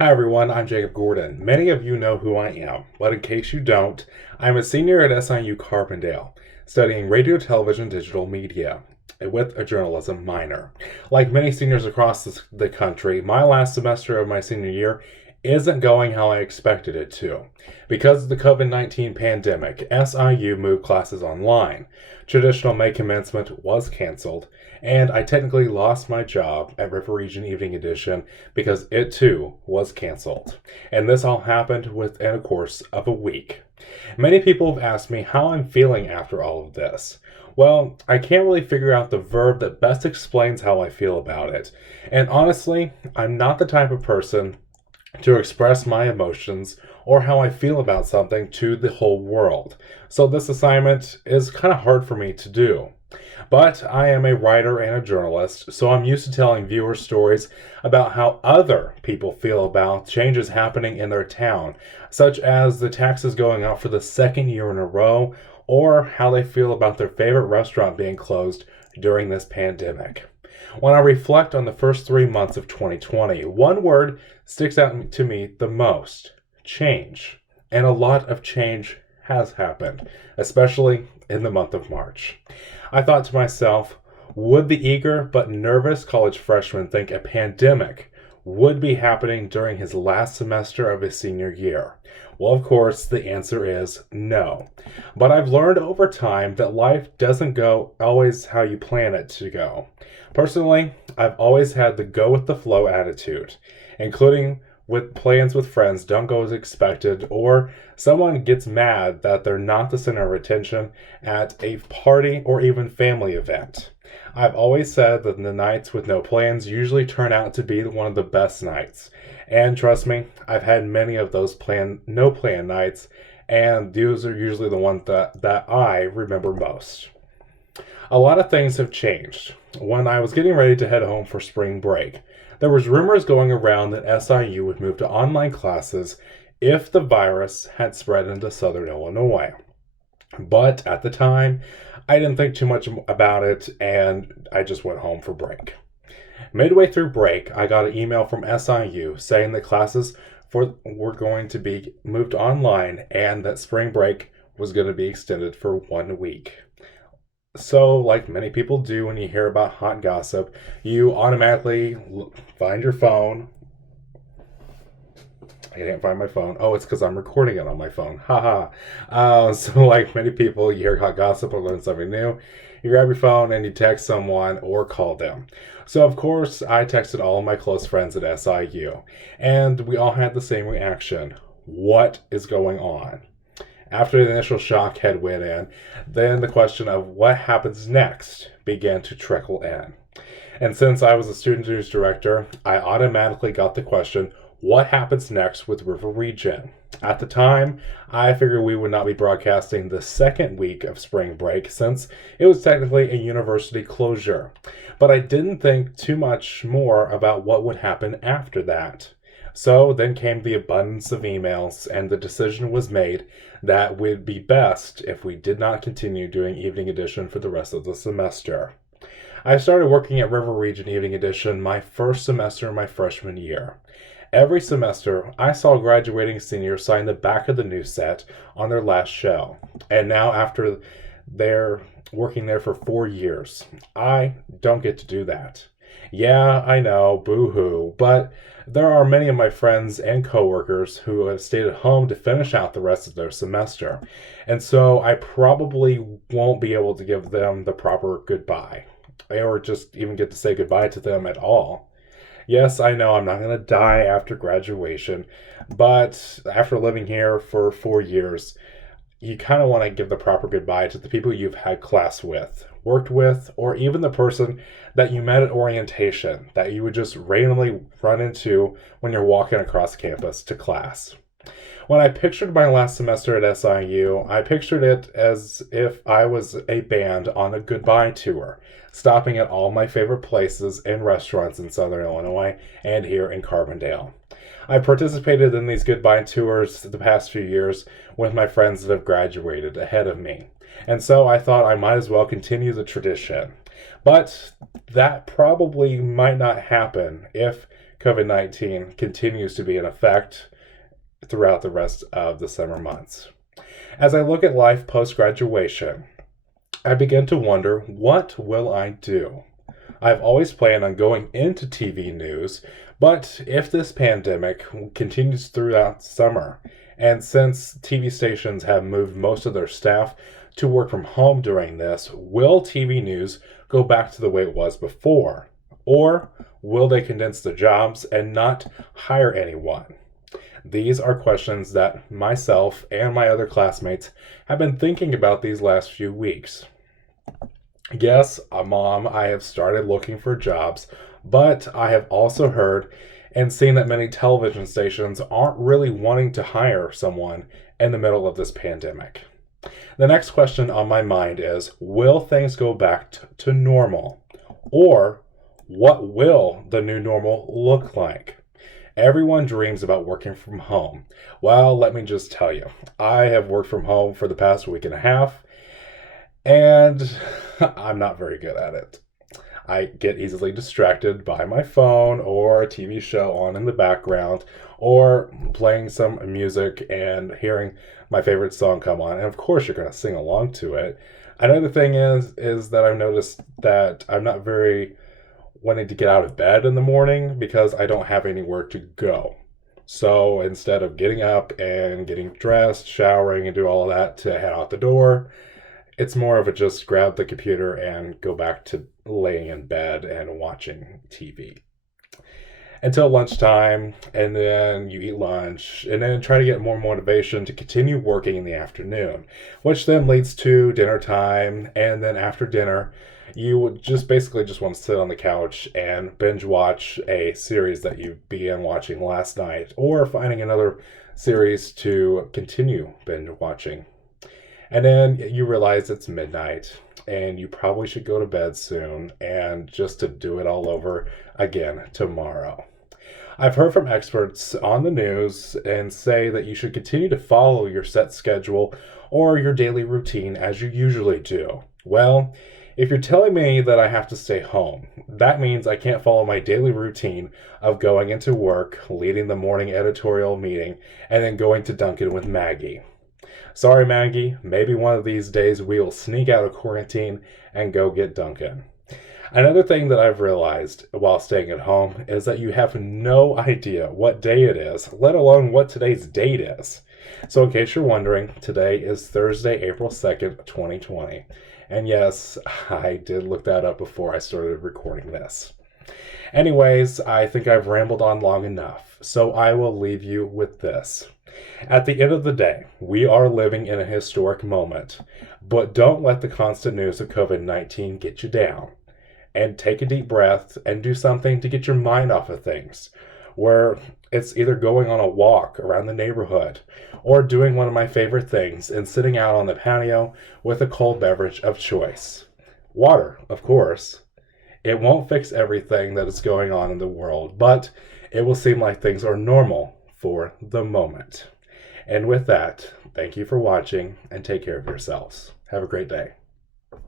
Hi everyone, I'm Jacob Gordon. Many of you know who I am, but in case you don't, I'm a senior at SIU Carbondale, studying radio, television, digital media, with a journalism minor. Like many seniors across the country, my last semester of my senior year isn't going how I expected it to. Because of the COVID-19 pandemic, SIU moved classes online. Traditional May commencement was canceled, and I technically lost my job at River Region Evening Edition because it too was canceled. And this all happened within a course of a week. Many people have asked me how I'm feeling after all of this. Well, I can't really figure out the verb that best explains how I feel about it. And honestly, I'm not the type of person to express my emotions or how I feel about something to the whole world. So this assignment is kind of hard for me to do. But I am a writer and a journalist, so I'm used to telling viewers stories about how other people feel about changes happening in their town, such as the taxes going up for the second year in a row, or how they feel about their favorite restaurant being closed during this pandemic. When I reflect on the first 3 months of 2020, one word sticks out to me the most: change. And a lot of change has happened, especially in the month of March. I thought to myself, would the eager but nervous college freshman think a pandemic would be happening during his last semester of his senior year? Well, of course, the answer is no. But I've learned over time that life doesn't go always how you plan it to go. Personally, I've always had the go with the flow attitude, including with plans with friends don't go as expected, or someone gets mad that they're not the center of attention at a party or even family event. I've always said that the nights with no plans usually turn out to be one of the best nights. And trust me, I've had many of those no plan nights, and those are usually the ones that I remember most. A lot of things have changed. When I was getting ready to head home for spring break, there was rumors going around that SIU would move to online classes if the virus had spread into southern Illinois. But at the time, I didn't think too much about it, and I just went home for break. Midway through break, I got an email from SIU saying that classes were going to be moved online and that spring break was going to be extended for 1 week. So, like many people do when you hear about hot gossip, you automatically find your phone. I didn't find my phone. Oh, it's because I'm recording it on my phone. Haha. So, like many people, you hear hot gossip or learn something new. You grab your phone and you text someone or call them. So, of course, I texted all of my close friends at SIU, and we all had the same reaction. What is going on? After the initial shock had went in, then the question of what happens next began to trickle in. And since I was a student news director, I automatically got the question, what happens next with River Region? At the time, I figured we would not be broadcasting the second week of spring break since it was technically a university closure. But I didn't think too much more about what would happen after that. So then came the abundance of emails, and the decision was made that it would be best if we did not continue doing Evening Edition for the rest of the semester. I started working at River Region Evening Edition my first semester of my freshman year. Every semester, I saw graduating seniors sign the back of the news set on their last show. And now after they're working there for 4 years, I don't get to do that. Yeah, I know, boo-hoo, but there are many of my friends and coworkers who have stayed at home to finish out the rest of their semester. And so I probably won't be able to give them the proper goodbye, or just even get to say goodbye to them at all. Yes, I know I'm not going to die after graduation, but after living here for 4 years, you kind of want to give the proper goodbye to the people you've had class with, worked with, or even the person that you met at orientation that you would just randomly run into when you're walking across campus to class. When I pictured my last semester at SIU, I pictured it as if I was a band on a goodbye tour, stopping at all my favorite places and restaurants in Southern Illinois and here in Carbondale. I participated in these goodbye tours the past few years with my friends that have graduated ahead of me, and so I thought I might as well continue the tradition. But that probably might not happen if COVID-19 continues to be in effect throughout the rest of the summer months. As I look at life post-graduation, I begin to wonder, what will I do? I've always planned on going into TV news, but if this pandemic continues throughout summer, and since TV stations have moved most of their staff to work from home during this, will TV news go back to the way it was before? Or will they condense the jobs and not hire anyone? These are questions that myself and my other classmates have been thinking about these last few weeks. Yes, Mom, I have started looking for jobs, but I have also heard and seen that many television stations aren't really wanting to hire someone in the middle of this pandemic. The next question on my mind is, will things go back to normal? Or what will the new normal look like? Everyone dreams about working from home. Well, let me just tell you, I have worked from home for the past week and a half, and I'm not very good at it. I get easily distracted by my phone or a TV show on in the background, or playing some music and hearing my favorite song come on. And of course, you're going to sing along to it. Another thing is that I've noticed that I'm not very wanting to get out of bed in the morning because I don't have anywhere to go. So instead of getting up and getting dressed, showering, and do all of that to head out the door, it's more of a just grab the computer and go back to laying in bed and watching TV until lunchtime, and then you eat lunch, and then try to get more motivation to continue working in the afternoon, which then leads to dinner time. And then after dinner, you would just want to sit on the couch and binge watch a series that you began watching last night, or finding another series to continue binge watching. And then you realize it's midnight and you probably should go to bed soon, and just to do it all over again tomorrow. I've heard from experts on the news and say that you should continue to follow your set schedule or your daily routine as you usually do. Well, if you're telling me that I have to stay home, that means I can't follow my daily routine of going into work, leading the morning editorial meeting, and then going to Dunkin' with Maggie. Sorry, Maggie, maybe one of these days we'll sneak out of quarantine and go get Dunkin'. Another thing that I've realized while staying at home is that you have no idea what day it is, let alone what today's date is. So in case you're wondering, today is Thursday, April 2nd, 2020. And yes, I did look that up before I started recording this. Anyways, I think I've rambled on long enough, so I will leave you with this. At the end of the day, we are living in a historic moment, but don't let the constant news of COVID-19 get you down. And take a deep breath and do something to get your mind off of things, where it's either going on a walk around the neighborhood or doing one of my favorite things and sitting out on the patio with a cold beverage of choice. Water, of course. It won't fix everything that is going on in the world, but it will seem like things are normal for the moment. And with that, thank you for watching and take care of yourselves. Have a great day.